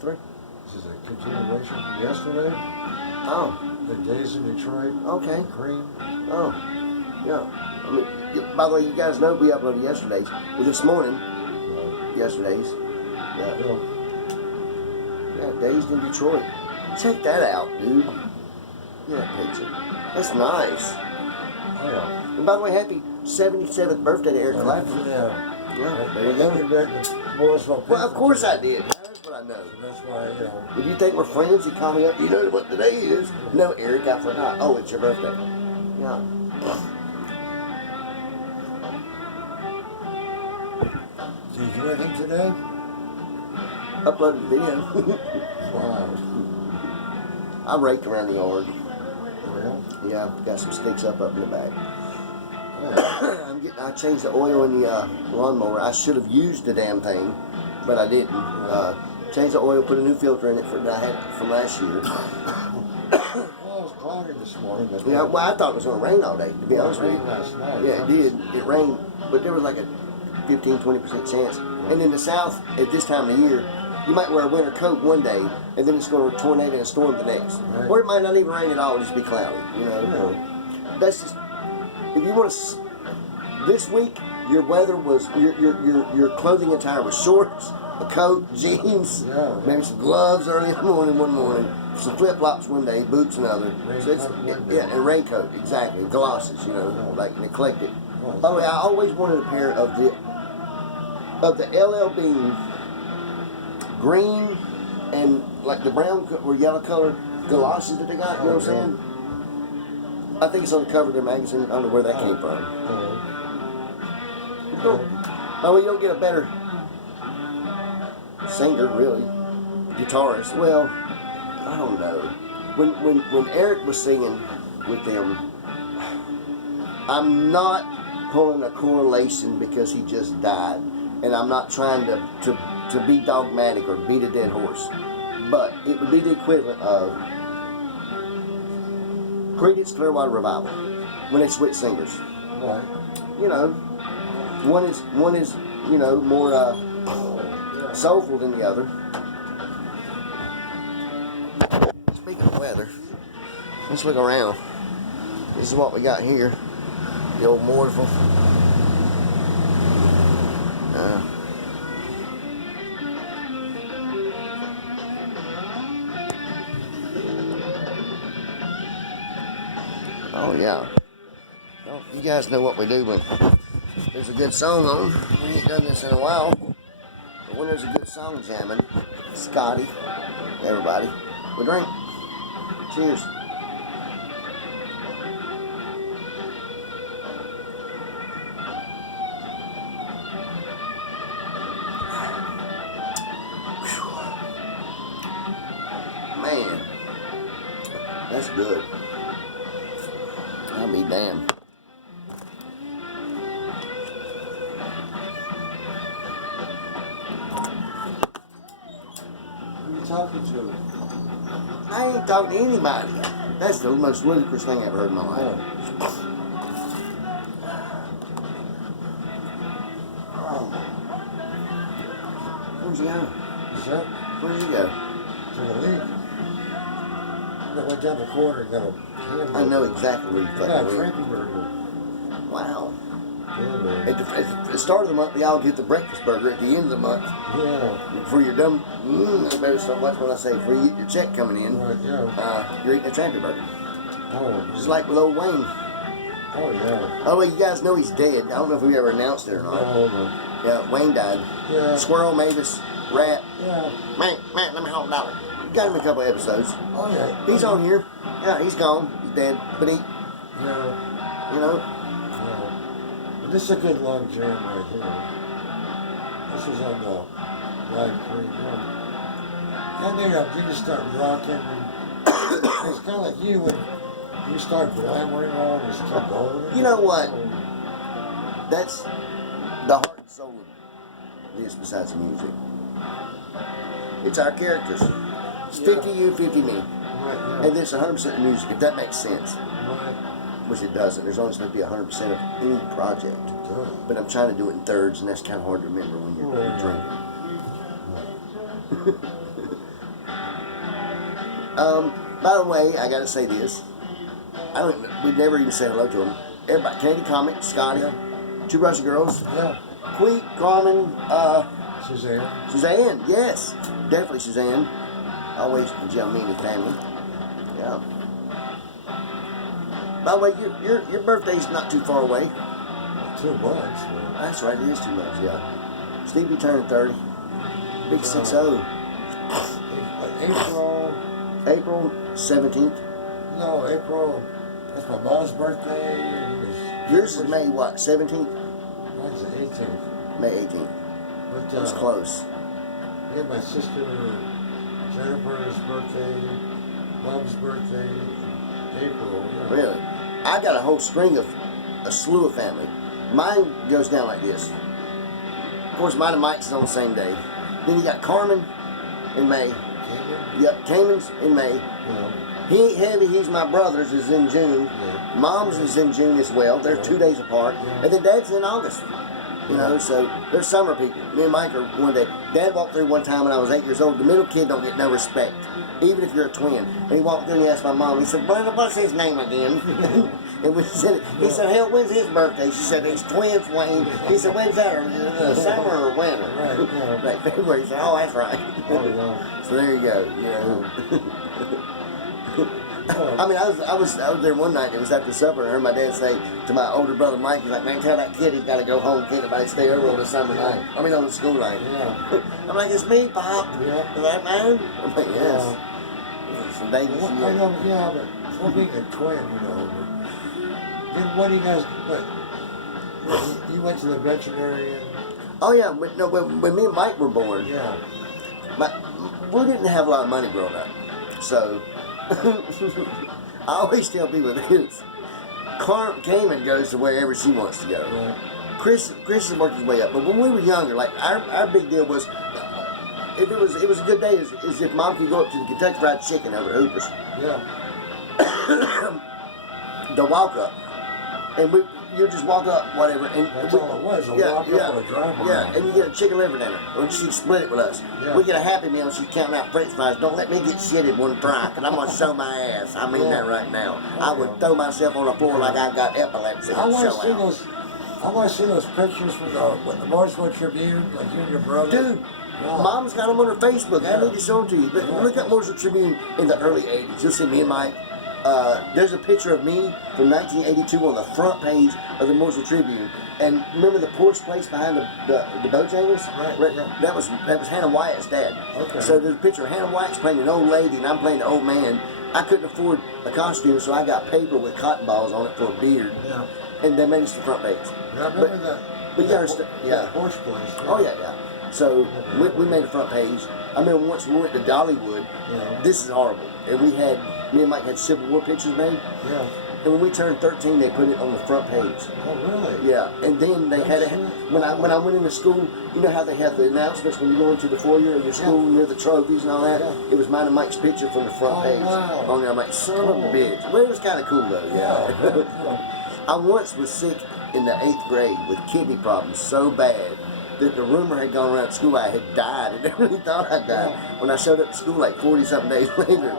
through. This is a continuation from yesterday. Oh. The days in Detroit. Okay. Cream. Oh. Yeah. I mean, by the way, you guys know we uploaded yesterday's. Well, this morning, yesterday's. Yeah. Yeah, Dazed in Detroit. Check that out, dude. Yeah, that picture. That's nice. Yeah. And by the way, happy 77th birthday to Eric Clapton. Yeah. Yeah, there you go. Well, of course I did. That's what I know. So that's why, you know. If you think we're friends, you call me up. You know what today is. No, Eric, I forgot. Oh, it's your birthday. Yeah. Did you do anything today? Uploaded a video. Wow. I raked around the yard. Well, Yeah, got some sticks up in the back. yeah. I changed the oil in the lawnmower. I should have used the damn thing, but I didn't. Changed the oil, put a new filter in it that I had from last year. Well, it was cloudy this morning. But Yeah, well, I thought it was going to rain all day, to be honest with you. last night. Yeah, it did. It rained, but there was like a 15-20% chance. And in the south, at this time of the year, you might wear a winter coat one day, and then it's going to tornado and storm the next. Right. Or it might not even rain at all, just be cloudy, you know. That's just, if you want to, this week, your weather was, your clothing attire was shorts, a coat, jeans, Yeah. maybe some gloves early in the morning one morning, some flip-flops one day, boots another. So it's, Raincoat one day. yeah, and raincoat, exactly, galosses, you know, Yeah. like neglected. Oh, By the way, I always wanted a pair of the LL Bean green and like the brown or yellow colored galoshes that they got, you know what I'm saying? I think it's on the cover of their magazine. I don't know where that came from. Oh, you don't get a better singer, really. Guitarist. Well, I don't know. When Eric was singing with them, I'm not pulling a correlation because he just died. And I'm not trying to be dogmatic or beat a dead horse. But it would be the equivalent of Creedence Clearwater Revival when they switch singers. Right. You know, one is you know, more soulful than the other. Speaking of weather, let's look around. This is what we got here. The old Morseville. Oh yeah. Well, you guys know what we do when there's a good song on. We ain't done this in a while. But when there's a good song jamming, Scotty, everybody, we drink. Cheers. Man, that's good. I'll be damned. Who are you talking to? I ain't talking to anybody. That's the most ludicrous thing I've ever heard in my life. Where'd you go? Is that Where'd you go? to the league? That went down the corner and got a hamburger. I know exactly where you I got a fucking went. Frankie burger. Wow. Yeah, man. At the start of the month, y'all get the breakfast burger. At the end of the month, Yeah. before you're done, I better so much when I say before you get your check coming in, Right, yeah. you're eating a Trampy burger. Oh, Just like with old Wayne. oh, yeah. Oh, well, you guys know he's dead. I don't know if we ever announced it or not. Oh, no. Yeah, Wayne died. Yeah. Squirrel, Mavis, Rat. Yeah. Man, let me hold a dollar. Got him a couple episodes. Oh, yeah. He's on here. Yeah, he's gone. He's dead. But he, Yeah. you know, Yeah. But this is a good long jam right here. This was on the Live 3-1. And then you just start rocking. And it's kind of like you when you start glamoring on and just keep going. You know what? That's the heart and soul of this besides the music. It's our characters. It's 50 you, 50 me. Right, yeah. And this 100% the music, if that makes sense. Right. Which it doesn't. There's only supposed to be 100% of any project. Duh. But I'm trying to do it in thirds, and that's kind of hard to remember when you're drinking. By the way, I gotta say this. We'd never even say hello to them. Everybody, Candy Comic, Scotty, Yeah. Two Russian Girls, Yeah. Queek, Carmen, Suzanne. Suzanne, yes, definitely Suzanne. Always the Giannini family. Yeah. By the way, your birthday's not too far away. 2 months. Man. That's right, it is 2 months, yeah. Stevie turned 30. Big 6-0. April 17th. No, April. That's my mom's birthday. Yours is May what, 17th? Mine's the 18th. May 18th. But That's close. yeah, my sister Jennifer's birthday, mom's birthday, April. Yeah. Really? I got a whole string of a slew of family. Mine goes down like this. Of course, mine and Mike's is on the same day. Then you got Carmen in May. Cayman? Yep, Cayman's in May. Yeah. He ain't heavy, he's my brother's, is in June. Yeah. Mom's is in June as well. They're Yeah. 2 days apart. Yeah. And then Dad's in August. You know, so they're summer people. Me and Mike are one day. Dad walked through one time when I was 8 years old. The middle kid don't get no respect, even if you're a twin. And he walked through and he asked my mom, he said, Brenda, what's his name again? And we said, he said, hell, when's his birthday? She said, it's twins, Wayne. He said, when's that? Summer or winter? Right, yeah. Like February. He said, oh, that's right. Oh, yeah. So there you go. You know. Oh, I mean, I was there one night. It was after supper, and I heard my dad say to my older brother Mike, he's like, "Man, tell that kid he's got to go home. Can't nobody stay over on the summer night. I mean, on the school night." yeah. I'm like, "It's me, Pop. Yeah. Is that man?" I'm like, "Yes." Some dangerous Well, I shit. know, yeah, but well, being a twin, you know. Then what do you guys? What? You went to the veterinarian. Oh yeah, when me and Mike were born, Yeah. we didn't have a lot of money growing up, so I always tell people this. Cayman goes to wherever she wants to go. Right. Chris has worked his way up, but when we were younger, like our big deal was, if it was a good day, is if Mom could go up to the Kentucky Fried Chicken over at Hooper's, Yeah. the walk up, and you just walk up whatever, and That's all it was. A walk up or a drive around. yeah, and you get a chicken liver dinner, or she'd split it with us. Yeah. We get a Happy Meal, and she's counting out French fries. Don't let me get shitted one try, cause I'm gonna show my ass. I mean that right now. I would throw myself on the floor like I got epilepsy I and want to show see out. those. I want to see those pictures from the Mooresville Tribune, like you and your brother. Dude, Yeah. Mom's got them on her Facebook. I Yeah. need to show them to you. But Yeah. look at Mooresville Tribune in the early 80s. You'll see me and Mike. There's a picture of me from 1982 on the front page of the Mooresville Tribune. And remember the Porsche place behind the Bojangles? Right, yeah. That was Hannah Wyatt's dad. Okay. So there's a picture of Hannah Wyatt's playing an old lady and I'm playing the old man. I couldn't afford a costume, so I got paper with cotton balls on it for a beard. Yeah. And they made us the front page. Yeah, I remember that. But you understand, yeah. That Porsche place. Oh yeah. So we made a front page. I remember once we went to Dollywood. Yeah. This is horrible. And me and Mike had Civil War pictures made. Yeah. And when we turned 13, they put it on the front page. Oh, really? Yeah. And then they had it when I went into school. You know how they have the announcements when you go into the foyer of your school near the trophies and all that. Yeah. It was mine and Mike's picture from the front Oh, page. wow. On there, I'm like, son of a bitch. Well, it was kind of cool though. Yeah. I once was sick in the 8th grade with kidney problems so bad that the rumor had gone around school I had died, and they really thought I died. When I showed up to school like 40-something days later,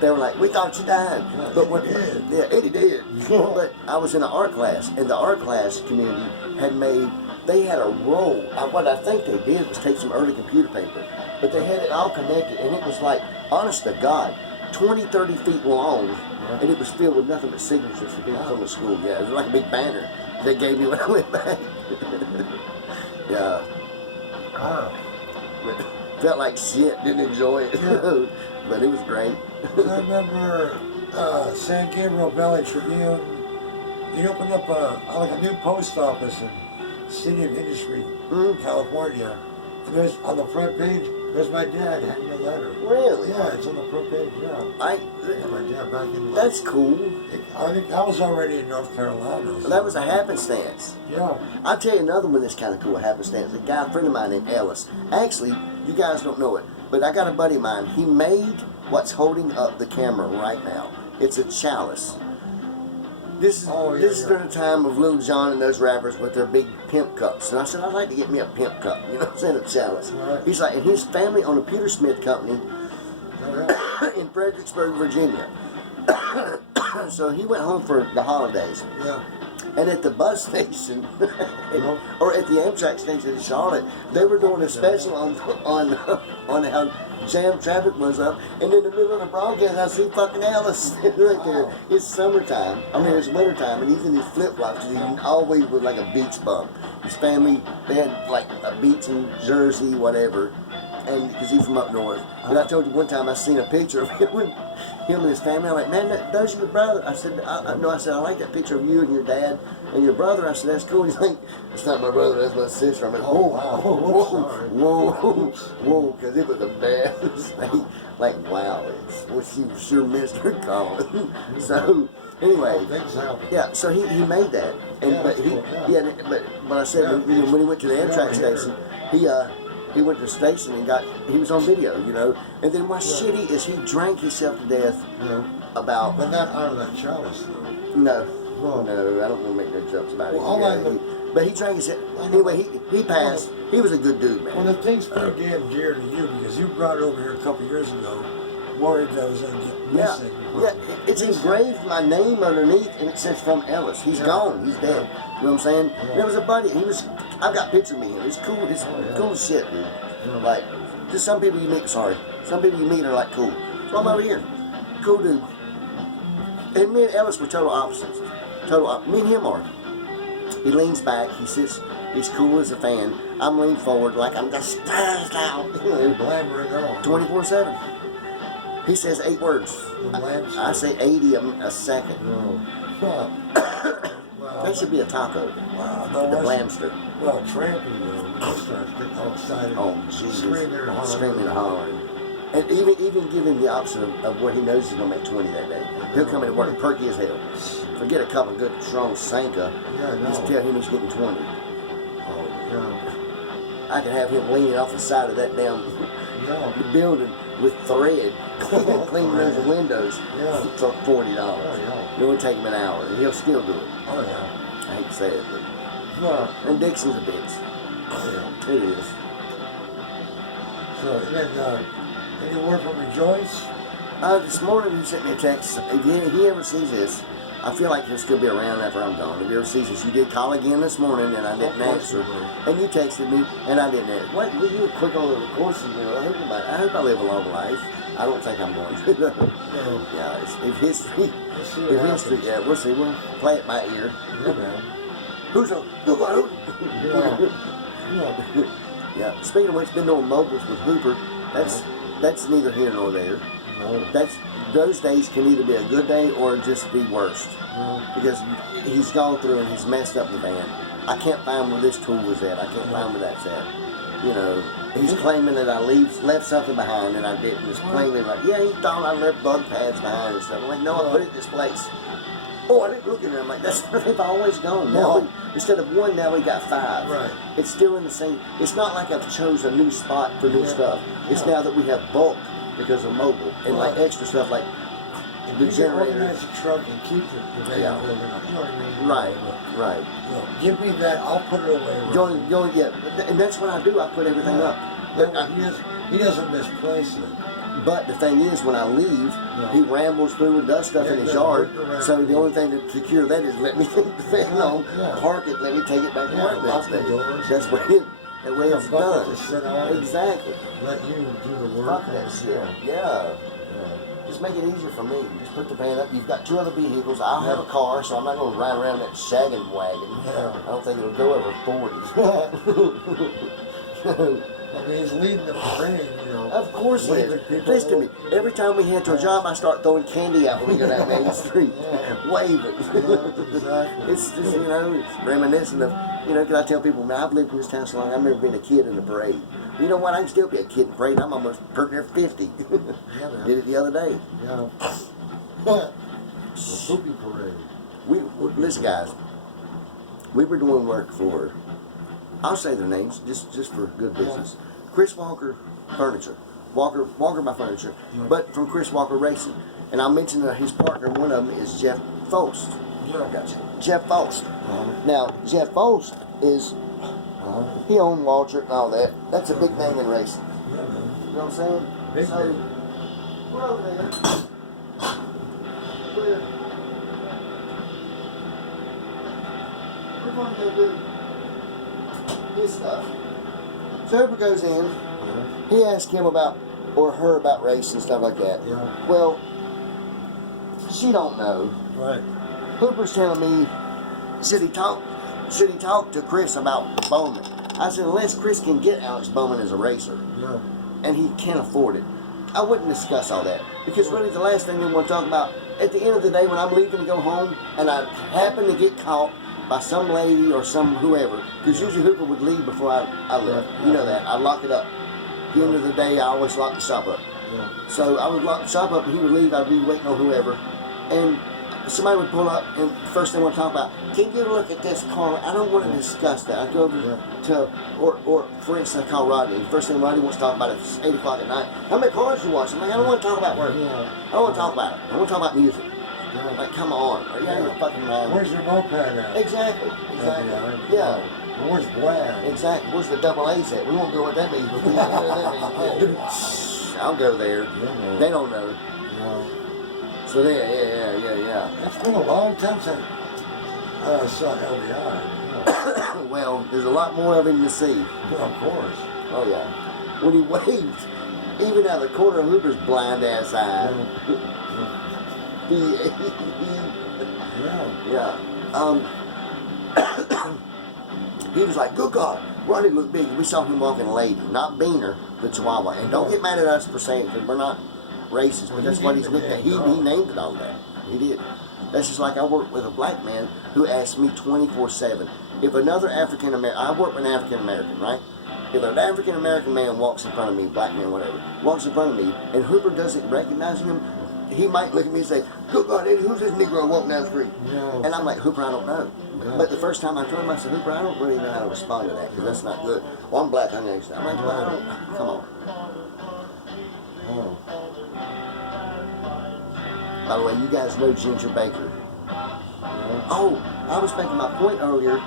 they were like, "We thought you died." But when, yeah, Eddie did. But I was in an art class, and the art class community they had a roll. What I think they did was take some early computer paper, but they had it all connected, and it was like, honest to God, 20, 30 feet long, and it was filled with nothing but signatures for people from the school. Yeah, it was like a big banner they gave me when I went back. Yeah. Wow. Felt like shit, didn't enjoy it. Yeah. But it was great. I remember San Gabriel Valley Tribune. He opened up a new post office in City of Industry, California. And there's on the front page. There's my dad handing a letter. Really? Yeah, it's on the front page. Yeah. Yeah, my dad back in. That's cool. I think I was already in North Carolina. So. That was a happenstance. Yeah. I'll tell you another one that's kind of cool, a happenstance. A friend of mine named Ellis. Actually, you guys don't know it, but I got a buddy of mine. He made what's holding up the camera right now. It's a chalice. This is during the time of Lil Jon and those rappers with their big pimp cups. And I said, I'd like to get me a pimp cup. You know what I'm saying? A chalice. Right. He's like, and his family owned a Peter Smith company Oh, in Fredericksburg, Virginia. So he went home for the holidays. yeah. And at the bus station, Well, or at the Amtrak station in Charlotte, they were doing a special on how jam traffic was up. And in the middle of the broadcast, I see fucking Ellis right there. It's summertime. I mean, it's wintertime, and he's in his flip flops. He always was like a beach bum. His family, they had like a beach in Jersey, whatever. And because he's from up north. But I told you one time I seen a picture of him and his family. I'm like, man, that's your brother. I said, no, I said, I like that picture of you and your dad and your brother. I said, that's cool. He's like, that's not my brother, that's my sister. I'm like, Oh, whoa, wow. whoa, because it was a bad mistake. Like, wow, well, she sure missed her calling. So, anyway, things happen. yeah, so he made that. And Yeah, but that's he, cool, yeah, but I said, when he went to the Amtrak station, he went to the station and he was on video, you know. And then what's shitty is he drank himself to death Yeah. about, But not out of that chalice, though. no, Well, I don't want to make no jokes about it. Well, Yeah, I like but he drank himself, anyway, he passed. He was a good dude, Well, man. the thing's pretty damn dear to you because you brought it over here a couple years ago, worried that it was going to get Yeah, missing. it's engraved my name underneath, and it says from Ellis. He's gone. He's dead. You know what I'm saying? Yeah. There was a buddy. I've got pictures of me. It's cool. It's cool as shit, dude. Like, just some people you meet. Some people you meet are like cool. So I'm over here, cool dude. And me and Ellis were total opposites. Me and him are. He leans back. He sits. He's cool as a fan. I'm leaning forward like I'm just spazzed out. Blabbering on. 24/7. He says 8 words. I say 80 a second. Wow. That should be a taco. Wow. The Blamster. Well, tramping, though, he starts getting all excited. Oh, Jesus. Screaming and hollering. And even give him the option of what he knows he's going to make 20 that day. He'll come into work perky as hell. Forget a couple of good, strong Sanka. Yeah, I know. Just tell him he's getting 20. Oh, yeah. I can have him leaning off the side of that damn Yeah. building with thread, cleaning those windows Yeah. for $40. Oh, yeah. It would take him an hour, and he'll still do it. Oh, yeah. I hate to say it, Well, but... And Dixon's a bitch. yeah. It is. So, then, any word from Rejoice? This morning he sent me a text. If he ever sees this, I feel like he'll still be around after I'm gone. If he ever sees this, you did call again this morning and I didn't answer. And you texted me and I didn't answer. What? You were quick on the courses. I hope I live a long life. I don't think I'm going to. No. Yeah, if history, Let's see what happens. yeah, we'll see. We'll play it by ear. Yeah, man. Who's on? Who got who? Yeah. Yeah. Yeah. Speaking of which, been doing mobiles with Hooper. That's neither here nor there. No. Those days can either be a good day or just be worst. No. Because he's gone through and he's messed up the van. I can't find where this tool was at. I can't find where that's at. You know, he's claiming that I left something behind and I didn't. He's claiming like, yeah, he thought I left bug pads behind and stuff. I'm like, no, I put it in this place. Oh, I didn't look at it. I'm like, that's where they've always gone. Now instead of 1, now we got 5. Right. It's still in the same. It's not like I've chose a new spot for new stuff. It's now that we have bulk because of mobile and like extra stuff like If the you can generator. organize a truck and keep the van Yeah. organized, you know what I mean? Right. You know, give me that, I'll put it away. Yeah, and that's what I do. I put everything up. But, He doesn't misplace it. but the thing is, when I leave, he rambles through and does stuff in his yard. So the only thing to secure that is let me take the fan on, park it, let me take it back to work lock next the day. doors. That's the way it's bucket done. to sit on. Exactly. Let you do the work. Fuck that shit. Yeah. Just make it easier for me. Just put the van up. You've got 2 other vehicles. I'll have a car, so I'm not going to ride around that shaggin' wagon. Yeah. I don't think it'll go over 40. I mean, he's leading the parade, you know. Of course he is. waving people Listen to me. over. Every time we head to a job, I start throwing candy out when we go down Main Street. Waving. Yeah, exactly. It's just, you know, it's reminiscent of, you know, because I tell people, man, I've lived in this town so long, I remember being a kid in the parade. You know what? I can still be a kid in the parade. I'm almost pretty near 50. Yeah, man. Did it the other day. Yeah. The poopy parade. Listen, guys. We were doing work for, I'll say their names, just for good business. Chris Walker Furniture. Walker My Furniture. But from Chris Walker Racing. And I mentioned that his partner, one of them is Jeff Fost. Yeah. Gotcha. Jeff Fost. Now, Jeff Fost is, he owned Waltrip and all that. That's a big thing in racing. Yeah, man. You know what I'm saying? Big So, thing. we're over there. We're going to go do his stuff. So Hooper goes in. Yeah. He asks him about, or her about race and stuff like that. Yeah. Well, she don't know. Right. Hooper's telling me, should he talk to Chris about Bowman? I said, unless Chris can get Alex Bowman as a racer, Yeah. and he can't afford it, I wouldn't discuss all that. Because really the last thing we want to talk about, at the end of the day when I'm leaving to go home, and I happen to get caught by some lady or some whoever, because usually Hooper would leave before I left. You know that. I'd lock it up. At the end of the day, I always lock the shop up. Yeah. So I would lock the shop up and he would leave. I'd be waiting on whoever. And somebody would pull up and the first thing I want to talk about, can you get a look at this car? I don't want to discuss that. I go over to, or for instance, I call Rodney. The first thing Rodney wants to talk about is 8 o'clock at night. How many cars you watch? I'm like, I don't want to talk about work. Yeah. I don't want to talk about it. I want to talk about music. Yeah. Like, come on. Are you out of your fucking mind? Where's your moped at? Exactly. Exactly. Yeah. Yeah. Where's Vlad? Exactly. Where's the double A's at? We won't go what that means, but we know what that means. I'll go there. Yeah. They don't know. Yeah. So yeah. It's been a long time since I saw LBI. Yeah. Well, there's a lot more of him to see. Of course. Oh yeah. When he waved, even out of the corner of Hooper's blind ass eye. Yeah. He was like, good God, Rodney looked big. We saw him walking a lady, not Beaner, the Chihuahua. And don't get mad at us for saying it, because we're not racist, but that's what he's looked at. He named it all that. He did. That's just like I worked with a black man who asked me 24/7. If another African American, I work with an African American, right? If an African American man walks in front of me, black man, whatever, walks in front of me, and Hooper doesn't recognize him, he might look at me and say, good God, Eddie, who's this Negro walking down the street? No. And I'm like, Hooper, I don't know. No. But the first time I told him, I said, Hooper, I don't really know how to respond to that, because that's not good. Well, I'm black, I'm next. I'm like, well, I don't, come on. Oh. By the way, you guys know Ginger Baker. Yeah. Oh, I was making my point earlier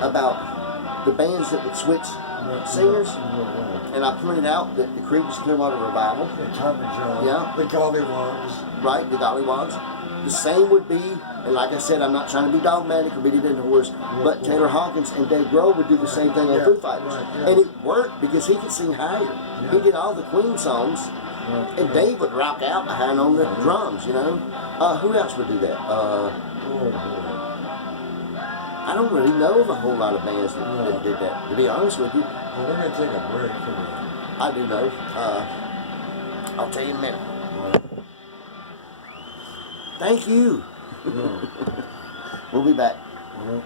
about the bands that would switch singers, and I pointed out that the Creedence Clearwater Revival, The Tommy John. Yeah. The Gollywogs. right, the Gollywogs, the same would be, and like I said, I'm not trying to be dogmatic or beat it into horse, but Taylor Hawkins and Dave Grohl would do the same thing on Yeah, Foo Fighters. right, yeah. And it worked because he could sing higher. Yeah. He did all the Queen songs, and Dave would rock out behind on the drums, you know. Who else would do that? Oh, boy. I don't really know of a whole lot of bands that did that, to be honest with you. Well, we're going to take a break. I do know. I'll tell you in a minute. Thank you. Yeah. We'll be back. Yeah.